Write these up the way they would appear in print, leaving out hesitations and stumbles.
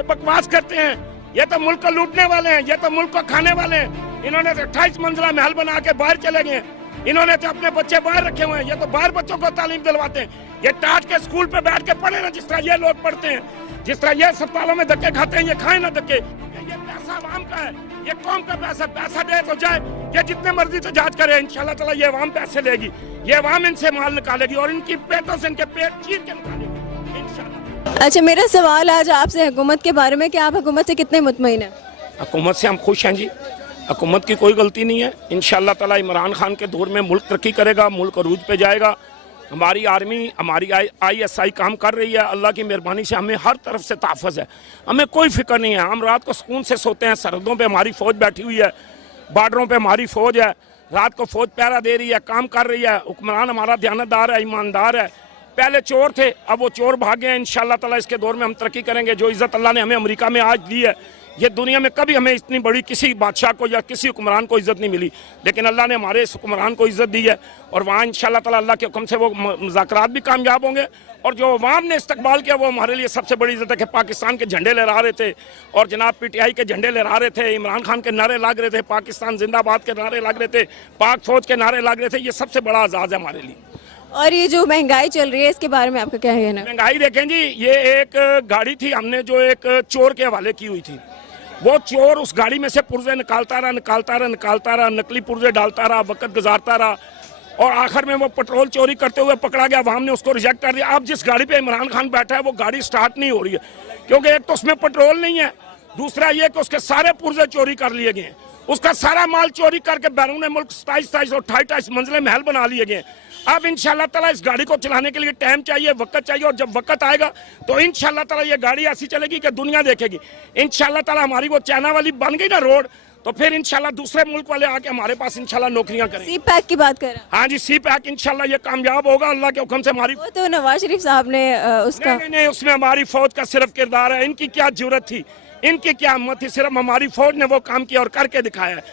ये बकवास करते हैं, ये तो मुल्क को लूटने वाले हैं, ये तो मुल्क को खाने वाले हैं। इन्होंने तो 28 मंजिला महल बना के बाहर चले गए, इन्होंने तो अपने बच्चे बाहर रखे हुए हैं, ये तो बाहर बच्चों को तालीम दिलवाते हैं। ये टाट के स्कूल पे बैठ के पढ़े ना, जिस तरह ये लोग पढ़ते हैं, जिस तरह ये अस्पतालों में धक्के खाते हैं, ये खाए ना धक्के। ये पैसा आवाम का है, ये कौम का पैसा, पैसा दे तो जाए, ये जितने मर्जी तो जांच करे, इंशाल्लाह ताला ये अवाम पैसे लेगी, ये अवाम इनसे माल निकालेगी और इनकी पेटों से इनके पेट चीर के निकालेगी इंशाल्लाह। अच्छा, मेरा सवाल आज आपसे हुकूमत के बारे में कि आप हुकूमत से कितने मुतमईन हैं? हुकूमत से हम खुश हैं जी, हुकूमत की कोई गलती नहीं है। इंशाल्लाह ताला इमरान खान के दौर में मुल्क तरक्की करेगा, मुल्क अरूज पे जाएगा। हमारी आर्मी, हमारी ISI काम कर रही है, अल्लाह की मेहरबानी से हमें हर तरफ से तहफ़्फ़ुज़ है, हमें कोई फिक्र नहीं है। हम रात को सुकून से सोते हैं, सरहदों पे हमारी फ़ौज बैठी हुई है, बार्डरों पे हमारी फ़ौज है, रात को फ़ौज पहरा दे रही है, काम कर रही है। हुक्मरान हमारा दयानतदार है, ईमानदार है। पहले चोर थे, अब वो चोर भागे हैं। इंशाल्लाह ताला इसके दौर में हम तरक्की करेंगे। जो इज़्ज़त अल्लाह ने हमें अमेरिका में आज दी है, ये दुनिया में कभी हमें इतनी बड़ी किसी बादशाह को या किसी हुक्मरान को इज़्ज़त नहीं मिली, लेकिन अल्लाह ने हमारे इस हुक्मरान को इज़्ज़त दी है। और वहाँ इंशाल्लाह ताला अल्लाह के हुक्म से वो मुज़ाकरात भी कामयाब होंगे। और जो अवाम ने इस्तकबाल किया, वो हमारे लिए सबसे बड़ी इज़्ज़त है कि पाकिस्तान के झंडे लहरा रहे थे और जनाब PTI के झंडे लहरा रहे थे, इमरान खान के नारे लग रहे थे, पाकिस्तान जिंदाबाद के नारे लग रहे थे, पाक फौज के नारे लग रहे थे। ये सबसे बड़ा एजाज़ है हमारे लिए। और ये जो महंगाई चल रही है, इसके बारे में आपका क्या कहना है? महंगाई देखें जी, ये एक गाड़ी थी, हमने जो एक चोर के हवाले की हुई थी, वो चोर उस गाड़ी में से पुर्जे निकालता रहा, नकली पुर्जे डालता रहा, वक्त गुजारता रहा और आखिर में वो पेट्रोल चोरी करते हुए पकड़ा गया। अवाम ने उसको रिजेक्ट कर दिया। अब जिस गाड़ी पे इमरान खान बैठा है, वो गाड़ी स्टार्ट नहीं हो रही है, क्योंकि एक तो उसमें पेट्रोल नहीं है, दूसरा ये कि उसके सारे पुर्जे चोरी कर लिए गए, उसका सारा माल चोरी करके बैरून मुल्क 27 और 28 मंजिले महल बना लिए गए। अब इंशाल्लाह ताला इस गाड़ी को चलाने के लिए टाइम चाहिए, वक्त चाहिए, और जब वक्त आएगा तो इंशाल्लाह ताला ये गाड़ी ऐसी चलेगी कि दुनिया देखेगी। इंशाल्लाह ताला हमारी वो चाइना वाली बन गई ना रोड, तो फिर इंशाल्लाह दूसरे मुल्क वाले आके हमारे पास इंशाल्लाह नौकरियां करेंगे। CPAC की बात कर रहे हैं? हाँ जी, CPAC इंशाल्लाह ये कामयाब होगा अल्लाह के हुक्म से। हमारी वो तो नवाज शरीफ साहब ने उसका नहीं, उसमें हमारी फौज का सिर्फ किरदार है। इनकी क्या जरूरत थी, इनकी क्या हिम्मत थी, सिर्फ हमारी फौज ने वो काम किया और करके दिखाया है।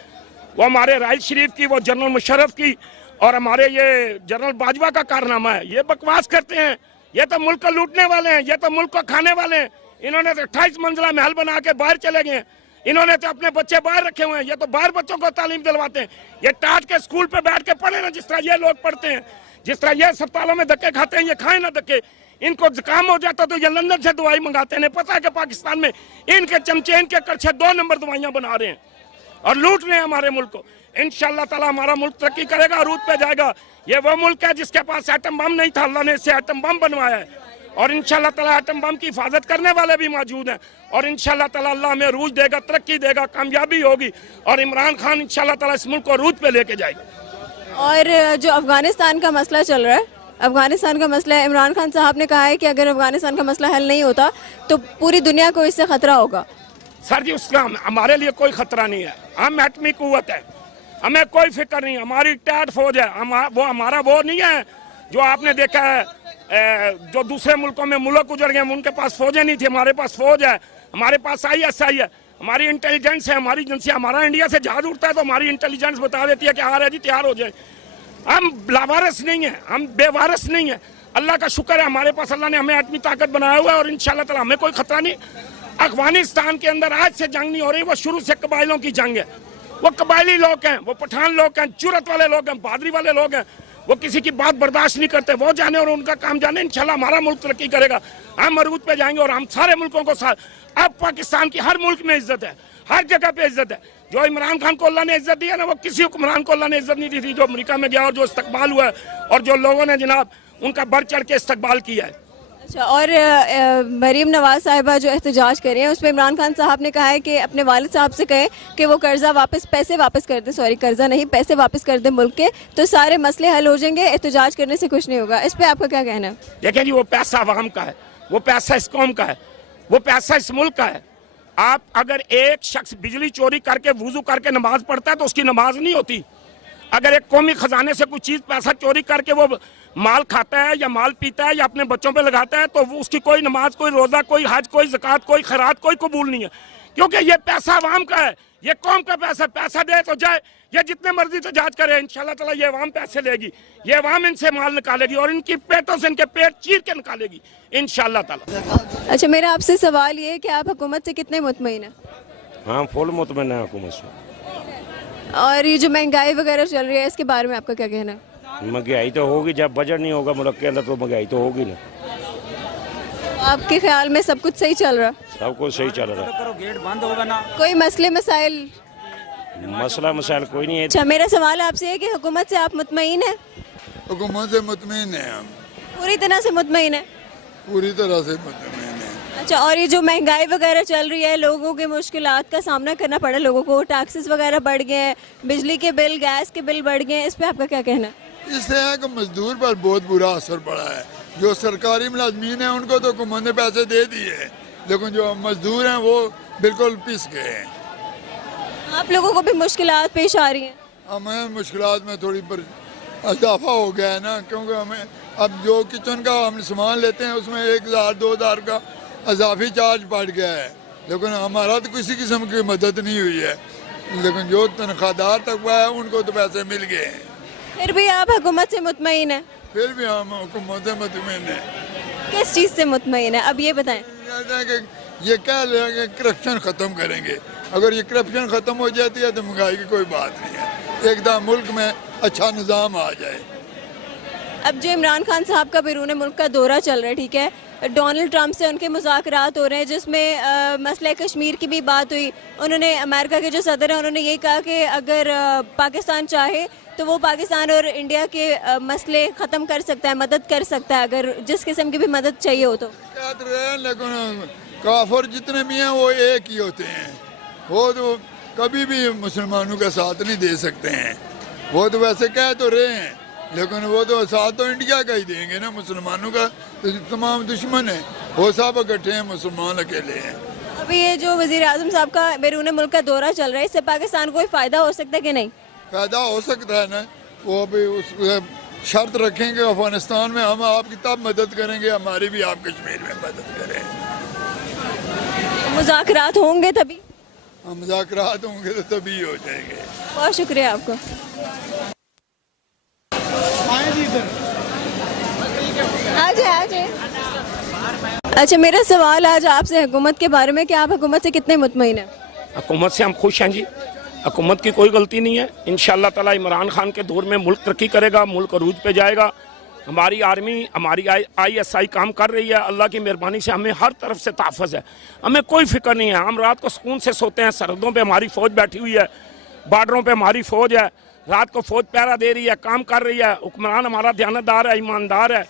वो हमारे राइल शरीफ की, वो जनरल मुशर्रफ की और हमारे ये जनरल बाजवा का कारनामा है। ये बकवास करते हैं, ये तो मुल्क को लूटने वाले हैं, ये तो मुल्क को खाने वाले हैं। इन्होंने तो 28 मंजिला महल बना के बाहर चले गए, इन्होंने तो अपने बच्चे बाहर रखे हुए हैं, ये तो बाहर बच्चों को तालीम दिलवाते हैं। ये टाट के स्कूल पे बैठ के पढ़े ना, जिस तरह ये लोग पढ़ते हैं, जिस तरह ये अस्पतालों में धक्के खाते हैं, ये खाए ना धक्के। इनको जुकाम हो जाता तो ये लंदन से दवाई मंगाते हैं। पता है कि पाकिस्तान में इनके चमचे, इनके कड़छे 2 नंबर दवाइयां बना रहे हैं और लूट रहे हैं हमारे मुल्क को। इंशाल्लाह ताला हमारा मुल्क तरक्की करेगा, अरूज पे जाएगा। ये वो मुल्क है जिसके पास एटम बम नहीं था, अल्लाह ने इससे एटम बम बनवाया है और इंशाल्लाह ताला एटम बम की हिफाजत करने वाले भी मौजूद हैं। और इंशाल्लाह ताला अल्लाह हमें अरूज देगा, तरक्की देगा, कामयाबी होगी और इमरान खान इंशाल्लाह ताला इस मुल्क को अरूज पे लेके जाएगा। और जो अफगानिस्तान का मसला चल रहा है, अफगानिस्तान का मसला है, इमरान खान साहब ने कहा है कि अगर अफगानिस्तान का मसला हल नहीं होता तो पूरी दुनिया को इससे खतरा होगा। सर जी, उसका हमारे लिए कोई खतरा नहीं है। हम एटमी कुव्वत है, हमें कोई फिक्र नहीं। हमारी टैट फौज है, वो हमारा वो नहीं है जो आपने देखा है जो दूसरे मुल्कों में मुल्क उजड़ गए, उनके पास फौजें नहीं थी। हमारे पास फौज है, हमारे पास ISI है, हमारी इंटेलिजेंस है, हमारी एजेंसी। हमारा इंडिया से जहाज उड़ता है तो हमारी इंटेलिजेंस बता देती है कि आ रहा जी, तैयार हो जाए। हम लावारिस नहीं है, हम बेवारिस नहीं है। अल्लाह का शुक्र है हमारे पास, अल्लाह ने हमें आदमी ताकत बनाया हुआ है और इंशाल्लाह ताला हमें कोई खतरा नहीं। अफगानिस्तान के अंदर आज से जंग नहीं हो रही, वो शुरू से कबाइलों की जंग है। वो कबायली लोग हैं, वो पठान लोग हैं, जुर्रत वाले लोग हैं, बहादुरी वाले लोग हैं। वो किसी की बात बर्दाश्त नहीं करते, वो जाने और उनका काम जाने। इंशाल्लाह हमारा मुल्क तरक्की करेगा, हम अरूज पे जाएंगे और हम सारे मुल्कों को साथ। अब पाकिस्तान की हर मुल्क में इज्जत है, हर जगह पे इज्जत है। जो इमरान खान को अल्लाह ने इज्जत दी है ना, वो किसी हुक्मरान को अल्लाह ने इज्जत नहीं दी थी। जो अमेरिका में गया और जो इस्तकबाल हुआ है और जो लोगों ने जनाब उनका बढ़ चढ़ के इस्तकबाल किया है। अच्छा, और मरीम नवाज साहिबा जो एहतजाज कर रही हैं, उसमें इमरान खान साहब ने कहा है कि अपने वालिद साहब से कहें कि वो पैसे वापस कर दें, सॉरी कर्जा नहीं, पैसे वापस कर दें मुल्क के, तो सारे मसले हल हो जाएंगे। एहतजाज करने से कुछ नहीं होगा। इस पर आपका क्या कहना है? देखें जी, वो पैसा अवाम का है, वो पैसा इस कौम का है, वो पैसा इस मुल्क का है। आप अगर एक शख्स बिजली चोरी करके वुजू करके नमाज पढ़ता है तो उसकी नमाज नहीं होती। अगर एक कौमी खजाने से कुछ चीज़ पैसा चोरी करके वो माल खाता है या माल पीता है या अपने बच्चों पे लगाता है तो वो उसकी कोई नमाज, कोई रोज़ा, कोई हज, कोई ज़कात, कोई खैरात, कोई कबूल नहीं है, क्योंकि ये पैसा अवाम का है। ये कौम का पैसा, पैसा दे तो जाए, ये जितने मर्जी तो जांच करे, इंशाल्लाह ताला ये अवाम पैसे लेगी, ये अवाम इनसे माल निकालेगी और इनकी पेटों से इनके पेट चीर के निकालेगी इंशाल्लाह ताला। अच्छा, मेरा आपसे सवाल ये है कि आप हुकूमत से कितने मुतमईन हैं? हाँ, फुल मुतमईन है हुकूमत से। और ये जो महंगाई वगैरह चल रही है इसके बारे में आपका क्या कहना है? महंगाई तो होगी, जब बजट नहीं होगा मुल्क के अंदर तो महंगाई तो होगी ना। आपके ख्याल में सब कुछ सही चल रहा? सब कुछ सही चल रहा है। गेट बंद होगा ना, कोई मसले मसाइल? मसला मसाइल कोई नहीं है। अच्छा, मेरा सवाल आपसे है कि हुकूमत से आप मुतमईन हैं? हुकूमत से मुतमईन है हम, पूरी तरह से मुतमईन है? पूरी तरह से मुतमईन है। अच्छा, और ये जो महंगाई वगैरह चल रही है, लोगों के मुश्किलात का सामना करना पड़ा, लोगों को टैक्सेस वगैरह बढ़ गए हैं, बिजली के बिल, गैस के बिल बढ़ गए हैं, इस पे आपका क्या कहना है? इससे है कि मजदूर पर बहुत बुरा असर पड़ा है। जो सरकारी मुलाजमीन है उनको तो हुकूमत ने पैसे दे दिए, लेकिन जो मजदूर हैं वो बिल्कुल पिस गए हैं। आप लोगों को भी मुश्किलात पेश आ रही हैं? हमें मुश्किलात में थोड़ी इजाफा हो गया है ना, क्योंकि हमें अब जो किचन का हम सामान लेते हैं उसमें 1000-2000 का इजाफी चार्ज बढ़ गया है, लेकिन हमारा तो किसी किस्म की मदद नहीं हुई है। लेकिन जो तनख्वाहदार तबका है उनको तो पैसे मिल गए हैं। फिर भी आप हुकूमत से मुतमईन हैं? फिर भी हम हुकूमत से मुतमईन है। किस चीज़ से मुतमईन है, अब ये बताएं। कहते हैं कि ये कह लेंगे करप्शन ख़त्म करेंगे, अगर ये करप्शन ख़त्म हो जाती है तो महंगाई की कोई बात नहीं है, एकदम मुल्क में अच्छा निज़ाम आ जाए। अब जो इमरान खान साहब का बैरून मुल्क का दौरा चल रहा है, ठीक है, डोनाल्ड ट्रंप से उनके मुज़ाकरात हो रहे हैं, जिसमें मसला कश्मीर की भी बात हुई। उन्होंने, अमेरिका के जो सदर हैं, उन्होंने ये कहा कि अगर पाकिस्तान चाहे तो वो पाकिस्तान और इंडिया के मसले ख़त्म कर सकता है, मदद कर सकता है, अगर जिस किस्म की भी मदद चाहिए हो तो। कहते रहे, लेकिन काफिर जितने भी हैं वो एक ही होते हैं, वो तो कभी भी मुसलमानों का साथ नहीं दे सकते हैं। वो तो वैसे कह तो रहे हैं, लेकिन वो तो साथ तो इंडिया का ही देंगे ना, मुसलमानों का तो तमाम दुश्मन है, वो सब इकट्ठे हैं, मुसलमान अकेले हैं। अभी ये जो वज़ीर आज़म साहब का बैरून मुल्क का दौरा चल रहा है, इससे पाकिस्तान को कोई फ़ायदा हो सकता है कि नहीं? फायदा हो सकता है ना, वो अभी उस शर्त रखेंगे अफगानिस्तान में हम आपकी तब मदद करेंगे, हमारी भी आप कश्मीर में मदद करें। मुज़ाकरात होंगे तभी? हम मुज़ाकरात होंगे तो तभी हो जाएंगे। बहुत शुक्रिया आपको। आ जाए। अच्छा, मेरा सवाल आज आपसे हुकूमत के बारे में कि आप हुकूमत से कितने मुतमईन हैं? हुकूमत से हम खुश हैं जी, हुकूमत की कोई गलती नहीं है। इंशाल्लाह ताला इमरान खान के दौर में मुल्क तरक्की करेगा, मुल्क अरूज पे जाएगा। हमारी आर्मी, हमारी ISI काम कर रही है, अल्लाह की मेहरबानी से हमें हर तरफ से तहफ़्फ़ुज़ है, हमें कोई फिक्र नहीं है। हम रात को सुकून से सोते हैं, सरहदों पे हमारी फ़ौज बैठी हुई है, बार्डरों पे हमारी फ़ौज है, रात को फ़ौज पहरा दे रही है, काम कर रही है। हुक्मरान हमारा दयानतदार है, ईमानदार है।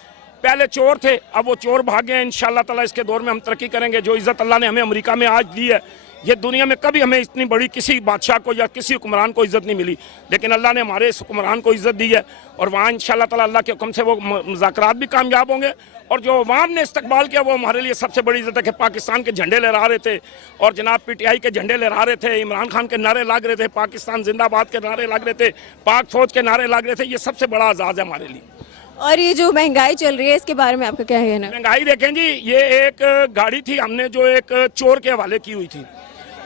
पहले चोर थे, अब वो चोर भाग गए। इंशाल्लाह ताला इसके दौर में हम तरक्की करेंगे। जो इज़्ज़त अल्लाह ने हमें अमेरिका में आज दी है, ये दुनिया में कभी हमें इतनी बड़ी किसी बादशाह को या किसी हुक्मरान को इज़्ज़त नहीं मिली, लेकिन अल्लाह ने हमारे इस हुक्मरान को इज़्ज़त दी है। और वहाँ इंशाल्लाह ताला अल्लाह के हुक्म से वो मुज़ाकरात भी कामयाब होंगे। और जो अवाम ने इस्तकबाल किया वो हमारे लिए सबसे बड़ी इज़्ज़त है कि पाकिस्तान के झंडे लहरा रहे थे और जनाब PTI के झंडे लहरा रहे थे, इमरान खान के नारे लग रहे थे, पाकिस्तान जिंदाबाद के नारे लग रहे थे, पाक फौज के नारे लग रहे थे। ये सबसे बड़ा एजाज़ है हमारे लिए। और ये जो महंगाई चल रही है इसके बारे में आपका क्या कहना है? महंगाई देखें जी, ये एक गाड़ी थी, हमने जो एक चोर के हवाले की हुई थी,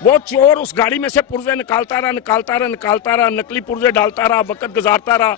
वो चोर उस गाड़ी में से पुर्जे निकालता रहा, नकली पुर्जे डालता रहा, वक्त गुजारता रहा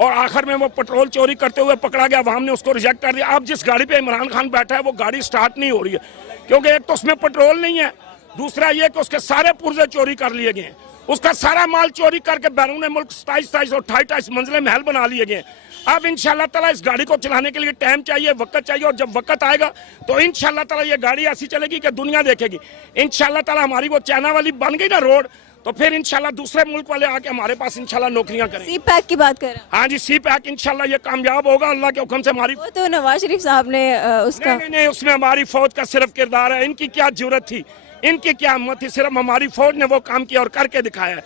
और आखिर में वो पेट्रोल चोरी करते हुए पकड़ा गया। वहाँ हमने उसको रिजेक्ट कर दिया। अब जिस गाड़ी पे इमरान खान बैठा है वो गाड़ी स्टार्ट नहीं हो रही है, क्योंकि एक तो उसमें पेट्रोल नहीं है, दूसरा ये कि उसके सारे पुर्जे चोरी कर लिए गए, उसका सारा माल चोरी करके बैरून मुल्क 27 और 28 मंजिले महल बना लिए गए। अब इंशाल्लाह ताला इस गाड़ी को चलाने के लिए टाइम चाहिए, वक्त चाहिए, और जब वक्त आएगा तो इंशाल्लाह ताला ये गाड़ी ऐसी चलेगी कि दुनिया देखेगी। इंशाल्लाह ताला हमारी वो चाइना वाली बन गई ना रोड, तो फिर इंशाल्लाह दूसरे मुल्क वाले आके हमारे पास इंशाल्लाह नौकरियां करेंगे। CPAC की बात कर रहा हूं। हाँ जी, CPAC इंशाल्लाह ये कामयाब होगा अल्लाह के हुक्म से। हमारी वो तो नवाज शरीफ साहब ने उसका नहीं, उसमें हमारी फौज का सिर्फ किरदार है। इनकी क्या जरूरत थी, इनकी क्या हिम्मत थी, सिर्फ हमारी फौज ने वो काम किया और करके दिखाया है।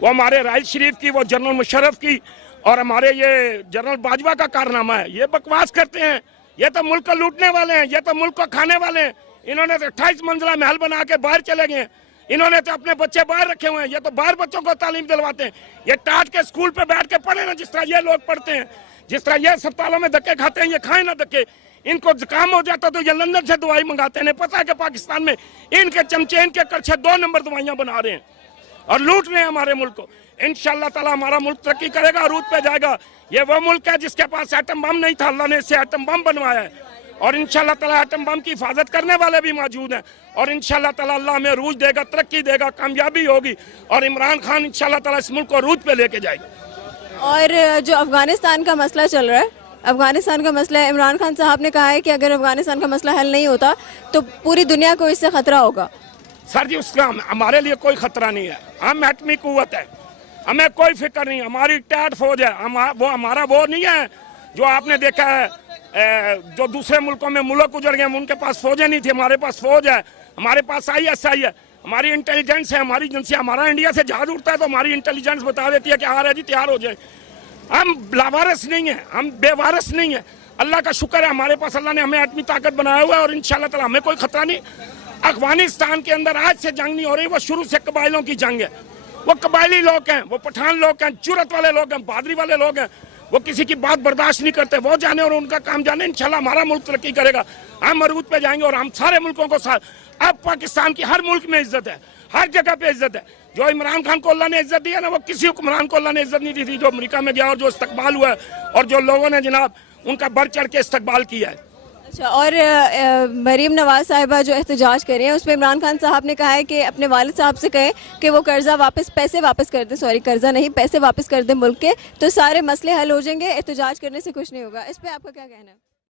वो हमारे राइल शरीफ की, वो जनरल मुशर्रफ की और हमारे ये जनरल बाजवा का कारनामा है। ये बकवास करते हैं, ये तो मुल्क को लूटने वाले हैं, ये तो मुल्क को खाने वाले हैं। इन्होंने तो 28 मंजिला महल बना के बाहर चले गए, इन्होंने तो अपने बच्चे बाहर रखे हुए हैं। ये तो बाहर बच्चों को तालीम दिलवाते हैं। ये टाट के स्कूल पे बैठ के पढ़े ना, जिस तरह ये लोग पढ़ते हैं, जिस तरह ये अस्पतालों में धक्के खाते हैं, ये खाए ना धक्के। इनको जुकाम हो जाता तो ये लंदन से दवाई मंगाते हैं। पता है कि पाकिस्तान में इनके चमचे, इनके करछे 2 नंबर दवाइयाँ बना रहे हैं। और लूट रहे हैं हमारे मुल्क को। इंशाअल्लाह ताला हमारा मुल्क तरक्की करेगा, अरूज पे जाएगा। ये वो मुल्क है जिसके पास एटम बम नहीं था, अल्लाह ने इससे एटम बम बनवाया है। और इंशाअल्लाह ताला एटम बम की हिफाजत करने वाले भी मौजूद हैं। और इंशाअल्लाह ताला अल्लाह हमें अरूज देगा, तरक्की देगा, कामयाबी होगी। और इमरान खान इंशाअल्लाह ताला इस मुल्क को अरूज पे लेके जाएगा। और जो अफगानिस्तान का मसला चल रहा है, अफगानिस्तान का मसला है, इमरान खान साहब ने कहा है कि अगर अफगानिस्तान का मसला हल नहीं होता तो पूरी दुनिया को इससे खतरा होगा। सर जी, उसका हमारे लिए कोई खतरा नहीं है। हम एटमी कुव्वत है, हमें कोई फिक्र नहीं। हमारी टैट फौज है। वो हमारा वो नहीं है जो आपने देखा है जो दूसरे मुल्कों में मुल्क उजड़ गए, उनके पास फौजें नहीं थी। हमारे पास फौज है, हमारे पास ISI है, हमारी इंटेलिजेंस है, हमारी एजेंसी। हमारा इंडिया से जहाज उड़ता है तो हमारी इंटेलिजेंस बता देती है कि आ रहा है जी, तैयार हो जाए। हम लावारिस नहीं है, हम बेवारिस नहीं है। अल्लाह का शुक्र है हमारे पास, अल्लाह ने हमें एटमी ताकत बनाया हुआ है। और इंशाअल्लाह ताला हमें कोई खतरा नहीं। अफगानिस्तान के अंदर आज से जंग नहीं हो रही, वो शुरू से कबाइलों की जंग है। वो कबायली लोग हैं, वो पठान लोग हैं, जुर्रत वाले लोग हैं, बहादुरी वाले लोग हैं। वो किसी की बात बर्दाश्त नहीं करते, वो जाने और उनका काम जाने। इंशाल्लाह हमारा मुल्क तरक्की करेगा, हम अरूज पे जाएंगे। और हम सारे मुल्कों को साथ, अब पाकिस्तान की हर मुल्क में इज्जत है, हर जगह पे इज्जत है। जो इमरान खान को अल्लाह ने इज्जत दी है ना, वो किसी हुक्मरान को अल्लाह ने इज्जत नहीं दी थी। जो अमेरिका में गया और जो इस्तकबाल हुआ है और जो लोगों ने जनाब उनका बढ़ चढ़ के इस्तकबाल किया है। अच्छा, और मरीम नवाज साहिबा जो एहतजाज कर रही हैं उसमें इमरान खान साहब ने कहा है कि अपने वालिद साहब से कहें कि वो पैसे वापस कर दें, सॉरी कर्जा नहीं, पैसे वापस कर दें मुल्क के, तो सारे मसले हल हो जाएंगे, एहतजाज करने से कुछ नहीं होगा। इस पर आपका क्या कहना है?